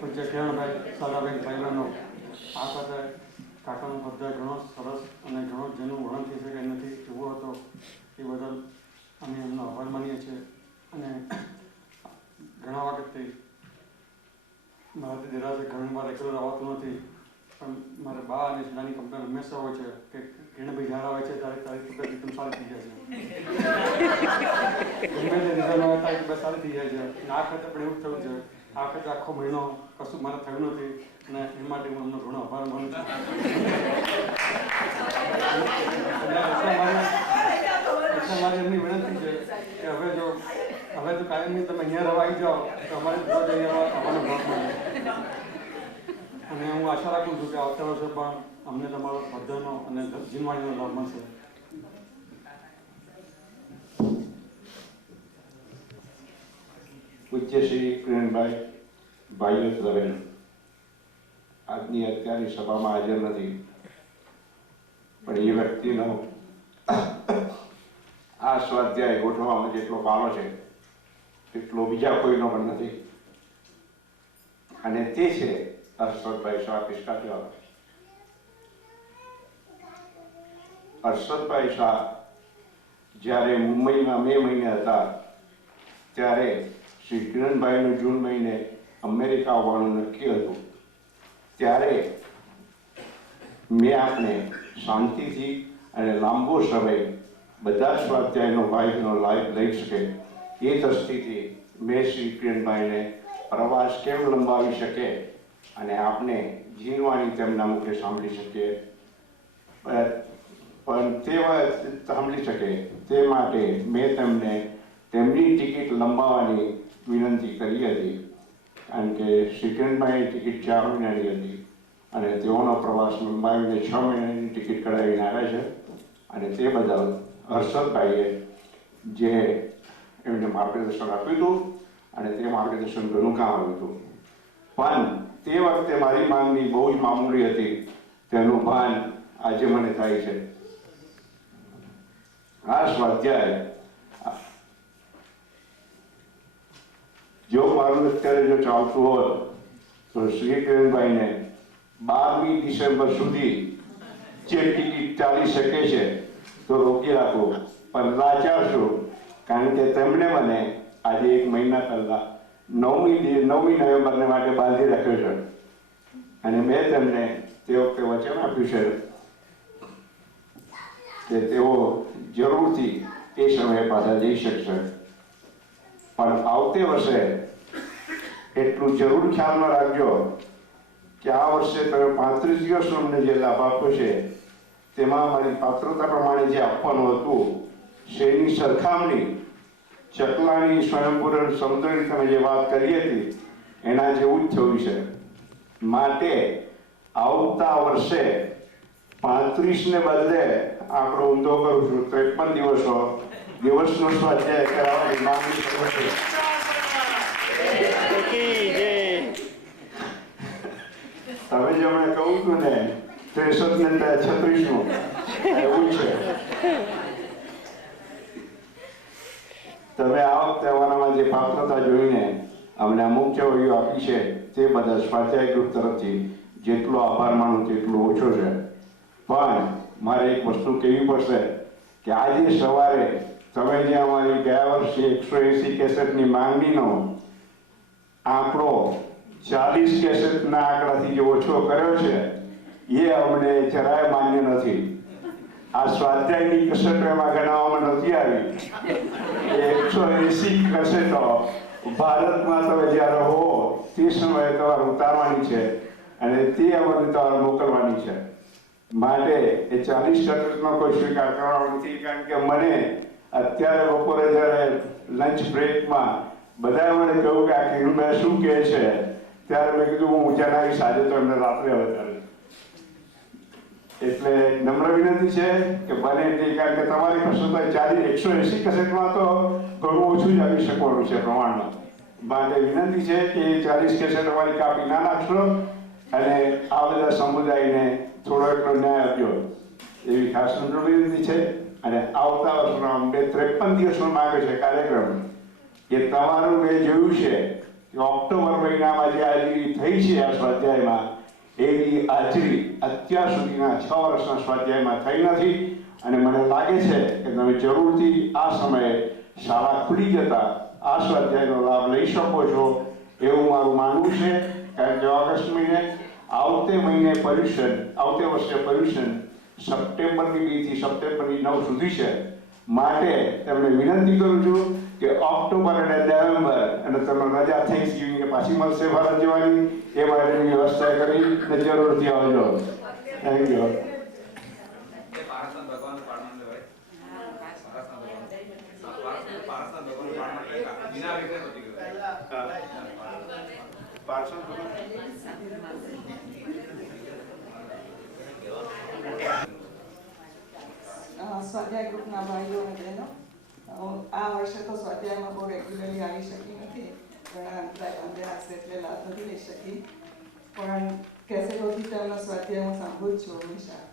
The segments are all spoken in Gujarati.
પૂજ્ય કિરણભાઈ સારાભાઈ ભાઈબંધો આ સાથે કાકાનો બધા ઘણો સરસ અને ઘણો જેનું વર્ણન થઈ શકે નથી એવો હતો. એ બદલ અમે એમનો આભાર માનીએ છીએ. અને ઘણા વખતથી મારાથી દેરાસર ઘણી વાર એકલો આવતું નથી, પણ મારે બા અને નાની કમ્પ્લેન હંમેશા હોય છે કે કિરણભાઈ જ્યારે આવે છે ત્યારે તારી તબિયત એકદમ સારી થઈ જાય છે, ગમે તે રીઝન હોય તારી તબિયત સારી થઈ જાય છે. અને આ વખતે પણ એવું જ થયું છે. આ વખતે આખો મહિનો કશું મારે થયું નથી અને એ માટે હું એમનો ઘણો આભાર માનું છું. એટલે મારી એમની વિનંતી છે કે હવે તો કાયમની તમે અહીંયા રવાઈ જાઓ તો અમારે રોજ અહીંયા આવવાનો ભાગ મળે. અને હું આશા રાખું છું કે આવતા વર્ષે પણ અમને તમારો બધાનો અને જીનવાણીનો લાભ મળશે. પૂજ્ય શ્રી કિરણભાઈ, ભાઈઓ બહેન, આજની અત્યારની સભામાં હાજર નથી, પણ એ વ્યક્તિનો આ સ્વાધ્યાય ગોઠવવામાં જેટલો ફાળો છે એટલો બીજા કોઈનો પણ નથી. અને તે છે હર્ષદભાઈ શાહ પિસ્કાચવા. હર્ષદભાઈ શાહ જ્યારે મુંબઈમાં મે મહિને હતા ત્યારે શ્રી કિરણભાઈનું જૂન મહિને અમેરિકા આવવાનું નક્કી હતું. ત્યારે મેં આપણે શાંતિથી અને લાંબો સમય બધા સ્વાધ્યાયનો ભાઈનો લાભ લઈ શકે એ દ્રષ્ટિથી મેં શ્રી કિરણભાઈને પ્રવાસ કેમ લંબાવી શકે અને આપણે જીનવાણી તેમના મુખે સાંભળી શકીએ, પણ તે સાંભળી શકે તે માટે મેં તેમને તેમની ટિકિટ લંબાવવાની વિનંતી કરી હતી. કારણ કે શ્રી કિરણભાઈની ટિકિટ 4 મહિનાની હતી અને તેઓનો પ્રવાસ લંબાવીને 6 મહિનાની ટિકિટ કઢાવીને આવ્યા છે. અને તે બદલ હર્ષદભાઈએ જે એમને માર્ગદર્શન આપ્યું હતું અને તે માર્ગદર્શન ઘણું કામ આવ્યું હતું. પણ તે વખતે મારી માંગણી બહુ જ મામૂલી હતી, તેનું ભાન આજે મને થાય છે. આ સ્વાધ્યાય જો મારું અત્યારે જો ચાલતું હોત તો શ્રી કિરણભાઈને 12મી ડિસેમ્બર સુધી જે ટિકિટ ચાલી શકે છે તો રોકી રાખો, પણ લાચાર છું કારણ કે તેમણે મને આજે 1 મહિના પહેલા 9મી નવેમ્બરને માટે બાંધી રાખ્યો છે. અને મેં તેમને તે વખતે વચન આપ્યું છે કે તેઓ જરૂરથી એ સમયે પાછા જઈ શકશે. પણ આવતે વર્ષે એટલું જરૂર ખ્યાલમાં રાખજો કે આ વર્ષે તમે 35 દિવસનો અમને જે લાભ આપ્યો છે તેમાં મારી પાત્રતા પ્રમાણે જે આપવાનું હતું તેની સરખામણી ચકલાની સ્વયંપૂરણ સમુદ્રની તમે જે વાત કરી હતી એના જેવું જ થયું છે. માટે આવતા વર્ષે 35 ને બદલે આંકડો ઊંધો કરું છું 53 દિવસનો સ્વાધ્યાય કરાવવાની માંગણી કરું છું. તમે જે મને કહું છું ને 63 ને 36નું એવું છે. તમે આ વખતે અમારામાં જે પાત્રતા જોઈને અમને અમુક ચવડીઓ આપી છે તે બધા સ્વાધ્યાય ગ્રુપ તરફથી જેટલો આભાર માનું તેટલો ઓછો છે. પણ મારે એક વસ્તુ કહેવી પડશે કે આજે સવારે તમે જે અમારી ગયા વર્ષે 180 કેસેટની માંગણીનો આંકડો 40 કેસેટના આંકડાથી જે ઓછો કર્યો છે એ અમને જરાય માન્ય નથી. આ સ્વાધ્યાયની કસેટો એમાં ગણાવવામાં નથી આવી. 180 કસેટો ભારતમાં તમે જ્યારે હો તે સમયે તમારે ઉતારવાની છે અને તે અમને તમારે મોકલવાની છે. માટે એ 40 કસેટનો કોઈ સ્વીકાર કરવાનો નથી. કારણ કે મને અત્યારે બપોરે જ્યારે લંચ બ્રેકમાં બધાએ મને કહ્યું કે આ કિરણભાઈ શું કહે છે ત્યારે મેં કીધું હું જણાવીશ આજે તો એમને રાત્રે વધારે. એટલે નમ્ર વિનંતી છે કે બને એટલી, કારણ કે તમારી પાસે 180 કસેટમાં તો ઘણું ઓછું જ આવી શકવાનું છે પ્રમાણમાં. માટે વિનંતી છે કે 40 કેસેટ અમારી કાપી ના નાખશો અને આ બધા સમુદાયને થોડો એટલો ન્યાય આપ્યો એવી ખાસ નમ્ર વિનંતી છે. અને આવતા વર્ષનો 53 દિવસનો માંગે છે કાર્યક્રમ એ તમારું મેં જોયું છે કે કે ઓક્ટોબર મહિનામાં જે હાજરી થઈ છે આ સ્વાધ્યાયમાં એવી હાજરી અત્યાર સુધીના 6 વર્ષના સ્વાધ્યાયમાં થઈ નથી. અને મને લાગે છે કે તમે જરૂરથી આ સમયે શાળા ખુલી જતા આ સ્વાધ્યાયનો લાભ લઈ શકો છો એવું મારું માનવું છે. કારણ કે ઓગસ્ટ મહિને આવતે વર્ષે પર્યુષણ સપ્ટેમ્બરની 2 થી સપ્ટેમ્બરની 9 સુધી છે. માટે તમને વિનંતી કરું છું કે ઓક્ટોબર અને નવેમ્બર અને તમે રજા થેન્ક્સગિવિંગ પાછી મળશે ભારત જવાની એ માટેની વ્યવસ્થા કરી જરૂરથી આવજો. Thank you. સ્વાધ્યાય ગ્રુપના ભાઈઓ અને બહેનો, આ વર્ષે તો સ્વાધ્યાયમાં બહુ રેગ્યુલરલી આવી શકી નથી, ઘણા અંતરાય એટલે લાભ નથી લઈ શકી, પણ કેસેટોથી તેમનો સ્વાધ્યાય હું સાંભળું છું હંમેશા.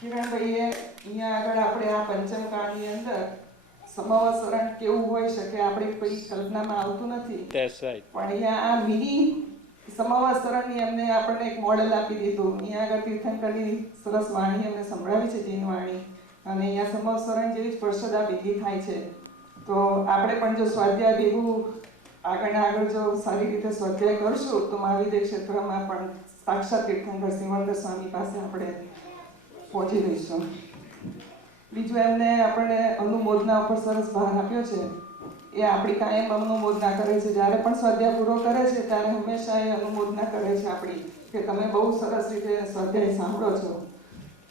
કિરણભાઈએ અહીંયા આગળ આપણે આ પંચમકાળની અંદર સમાવસરણ કેવું હોઈ શકે આપણી કોઈ કલ્પનામાં આવતું નથી, પણ અહીંયા આ મિની સમાવસરણની એમને આપણને એક મોડેલ આપી દીધું. અહીંયા આગળ તીર્થંકરની સરસ વાણી એમને સંભળાવી છે, જીન વાણી, અને અહીંયા સમાવસરણ જેવી જ પરિષદા ભેગી થાય છે. તો આપણે પણ જો સ્વાધ્યાય ભેગું આગળ જો સારી રીતે સ્વાધ્યાય કરશું તો મહાવિદ્ય ક્ષેત્રમાં પણ સાક્ષાત તીર્થંકર શ્રીવંદર સ્વામી પાસે આપણે પહોંચી દઈશું. બીજું એમને આપણને અનુમોદના ઉપર સરસ ભાર આપ્યો છે. એ આપણી કાયમ અનુમોદના કરે છે. જ્યારે પણ સ્વાધ્યાય પૂરો કરે છે ત્યારે હંમેશા એ અનુમોદના કરે છે આપણી, કે તમે બહુ સરસ રીતે સ્વાધ્યાય સાંભળો છો.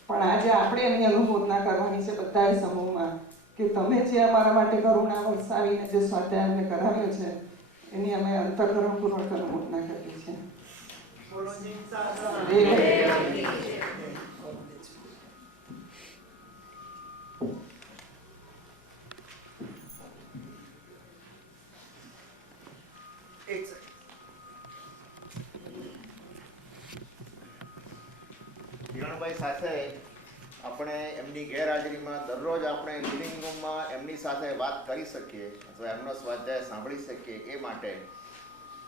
પણ આજે આપણે એમની અનુમોદના કરવાની છે બધા સમૂહમાં, કે તમે જે અમારા માટે કરુણા વરસાવીને જે સ્વાધ્યાય અમને કરાવ્યો છે એની અમે અંતઃકરણપૂર્વક અનુમોદના કરીએ છીએ. કિરણભાઈ સાથે આપણે એમની ગેરહાજરીમાં દરરોજ આપણે લિવિંગ રૂમમાં એમની સાથે વાત કરી શકીએ અથવા એમનો સ્વાધ્યાય સાંભળી શકીએ એ માટે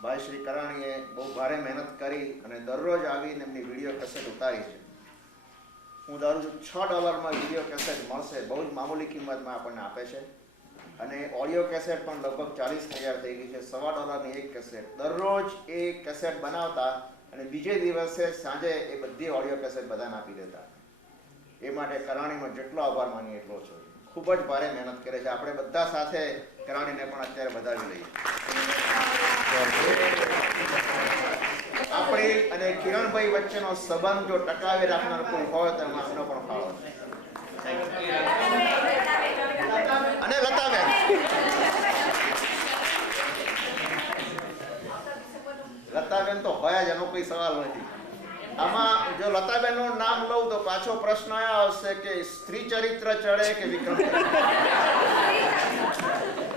ભાઈ શ્રી કરાણીએ બહુ ભારે મહેનત કરી અને દરરોજ આવીને એમની વિડીયો કેસેટ ઉતારી છે. હું ધારું છું $6 વિડીયો કેસેટ મળશે, બહુ જ મામૂલી કિંમતમાં આપણને આપે છે. અને ઓડિયો કેસેટ પણ લગભગ 40 તૈયાર થઈ ગઈ છે. $1.25 એક કેસેટ. દરરોજ એ કેસેટ બનાવતા અને બીજે દિવસે સાંજે એ બધી ઓડિયો કેસેટ બધાને આપી દેતા. એ માટે કરાણીનો જેટલો આભાર માનીએ એટલો છો. ખૂબ જ ભારે મહેનત કરે છે. આપણે બધા સાથે કરાણીને પણ અત્યારે વધાવી લઈએ. આપણી અને કિરણભાઈ વચ્ચેનો સંબંધ જો ટકાવી રાખનાર કોઈ હોય તો એમાં એનો પણ ફાળો છે. અને લતાબેન, લતાબેન તો હોય જ, એનો કોઈ સવાલ નથી. આમાં જો લતાબેન નું નામ લઉં તો પાછો પ્રશ્ન આવશે કે સ્ત્રી ચરિત્ર ચડે કે વિક્રમ.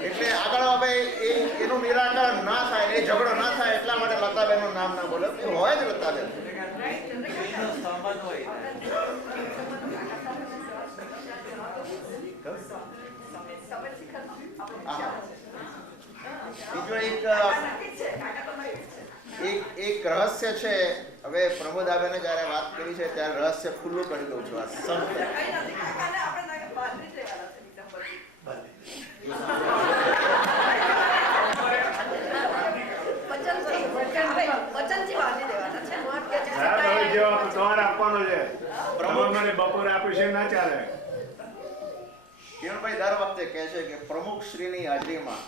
એટલે આગળ હવે એનું નિરાકરણ ના થાય, એ ઝઘડો ના થાય એટલા માટે લતાબેન નું નામ ના બોલે. એ હોય જ લતાબેન. બીજો એક રહસ્ય છે. હવે પ્રમોદાબેને જયારે વાત કરી છે ત્યારે રહસ્ય ખુલ્લું કરી દઉં છું. કિરણભાઈ દર વખતે કહે છે કે પ્રમુખ શ્રીની હાજરીમાં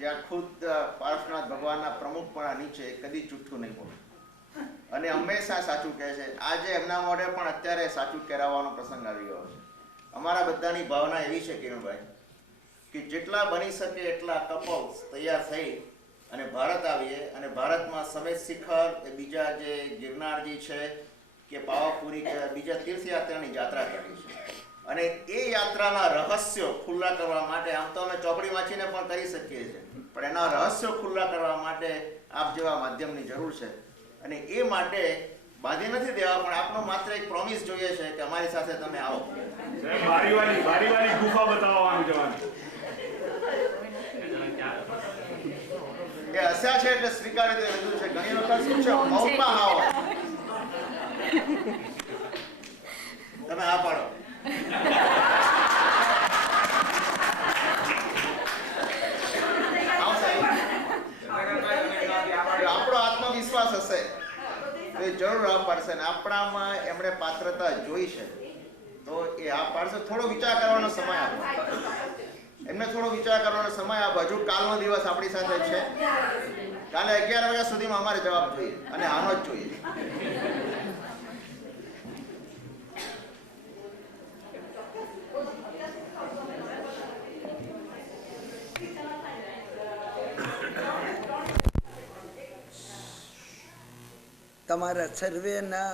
જ્યાં ખુદ પાર્શ્વનાથ ભગવાનના પ્રમુખપણા નીચે કદી જૂઠું નહીં બોલે અને હંમેશા સાચું કહે છે. આજે એમના મોઢે પણ અત્યારે સાચું કહેવાનો પ્રસંગ આવી ગયો છે. અમારા બધાની ભાવના એવી છે કિરણભાઈ કે જેટલા બની શકે એટલા કપલ્સ તૈયાર થઈ અને ભારત આવીએ અને ભારતમાં સમેત શિખર એ બીજા જે ગિરનારજી છે કે પાવાપુરી કે બીજા તીર્થયાત્રાની યાત્રા કરી છે. અને એ યાત્રાના રહસ્યો ખુલ્લા કરવા માટે આમ તો અમે ચોપડી વાંચીને પણ કરી શકીએ છીએ, પણ એના રહસ્યો ખુલ્લા કરવા માટે આપ જેવા માધ્યમની જરૂર છે. અને એ માટે બાંધી નથી દેવા, પણ આપનો માત્ર એક પ્રોમિસ જોઈએ છે કે અમારી સાથે તમે આવો. બારીવાળી ગુફા બતાવવાનું જવાનું. કે હસ્યા છે એટલે સ્વીકારી દે લીધું છે. ઘણી વખત શું છે મૌનમાં હા હોય. તમે હા પાડો. આપણો આત્મવિશ્વાસ હશે તો એ જરૂર હા પાડશે ને આપણામાં એમણે પાત્રતા જોઈ છે તો એ હા પાડશે. થોડો વિચાર કરવાનો સમય આપો એમને, થોડો વિચાર કરવાનો સમય આપો. હજુ કાલનો દિવસ આપણી સાથે છે. કાલે 11 વાગ્યા સુધીમાં અમારે જવાબ જોઈએ અને આનો જ જોઈએ. તમારા સર્વેના